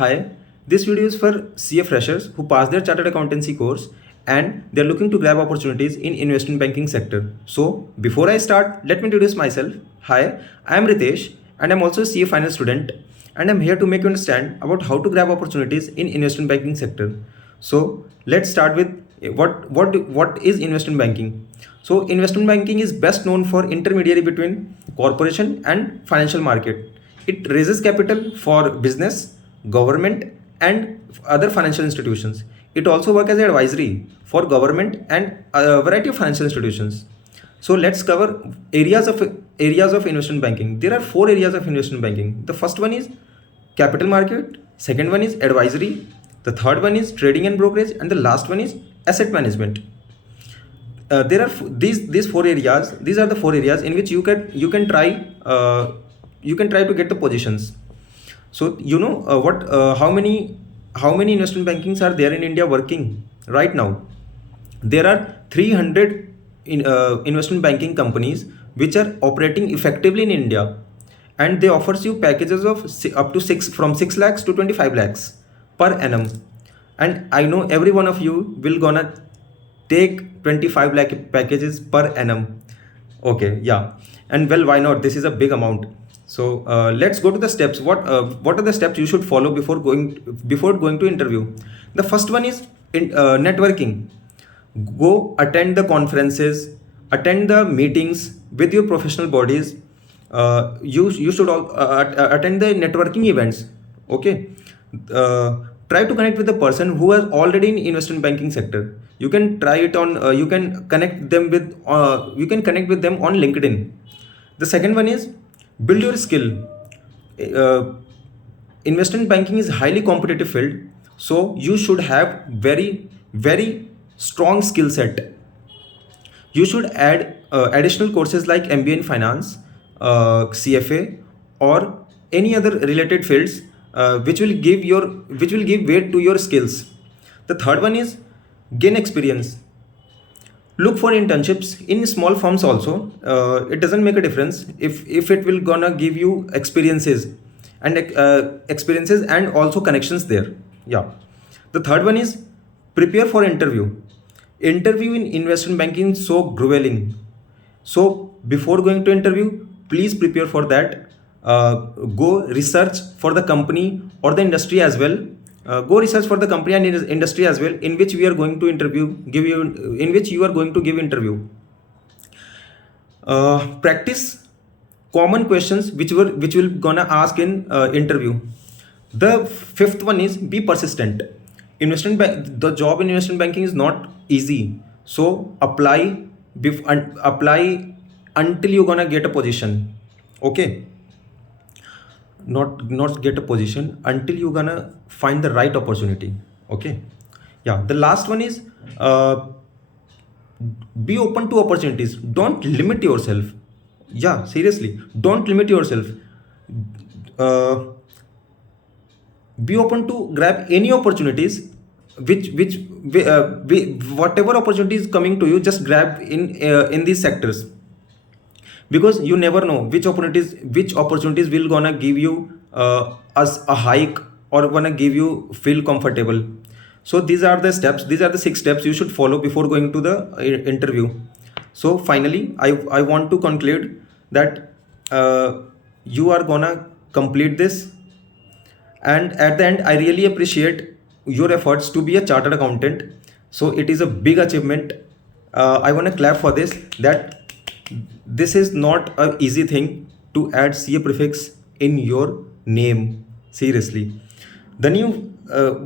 Hi, this video is for CA freshers who passed their chartered accountancy course and they're looking to grab opportunities in investment banking sector. So before I start, let me introduce myself. Hi, I am Ritesh and I'm also a CA final student and I'm here to make you understand about how to grab opportunities in investment banking sector. So let's start with what is investment banking. So investment banking is best known for intermediary between corporation and financial market. It raises capital for business, government and other financial institutions. It also works as an advisory for government and a variety of financial institutions. So let's cover areas of investment banking. There are four areas of investment banking. The first one is capital market, second one is advisory, the third one is trading and brokerage, and the last one is asset management. There are these four areas. These are the four areas in which you can try to get the positions. So how many investment bankings are there in India working right now? There are 300 investment banking companies which are operating effectively in India, and they offers you packages of up to 6 lakhs to 25 lakhs per annum. And I know every one of you will gonna take 25 lakh packages per annum. Okay, yeah, and well, why not? This is a big amount. So let's go to the steps. What are the steps you should follow before going to interview? The first one is networking. Go attend the conferences, attend the meetings with your professional bodies. You should all attend the networking events. Okay. Try to connect with the person who is already in investment banking sector. You can try it on. You can connect them with. You can connect with them on LinkedIn. The second one is build your skill. Investment banking is highly competitive field, so you should have very strong skill set. You should add additional courses like MBA in finance, CFA, or any other related fields which will give weight to your skills. The third one is gain experience. Look for internships in small firms also. It doesn't make a difference if it will gonna give you experiences and also connections there. Yeah. The third one is prepare for interview. Interview in investment banking is so grueling. So before going to interview, please prepare for that. Go research for the company or the industry as well. Go research for the company and industry as well in which we are going to in which you are going to give interview. Practice common questions which will gonna ask in interview. The fifth one is be persistent. The job in investment banking is not easy, so apply until you're gonna get a position. Okay, not get a position until you're gonna find the right opportunity. Okay, yeah. The last one is be open to opportunities. Don't limit yourself. Yeah, seriously, don't limit yourself. uh, be open to grab any opportunities whatever opportunity is coming to you, just grab in these sectors, because you never know which opportunities will gonna give you us a hike or gonna give you feel comfortable. So these are the 6 steps you should follow before going to the interview. So finally, I want to conclude that you are gonna complete this, and at the end I really appreciate your efforts to be a chartered accountant. So it is a big achievement. I want to clap for this, that this is not an easy thing to add CA prefix in your name. Seriously, the new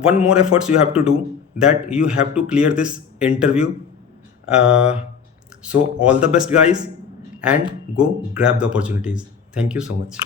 one more efforts you have to do, that you have to clear this interview. So all the best guys, and go grab the opportunities. Thank you so much.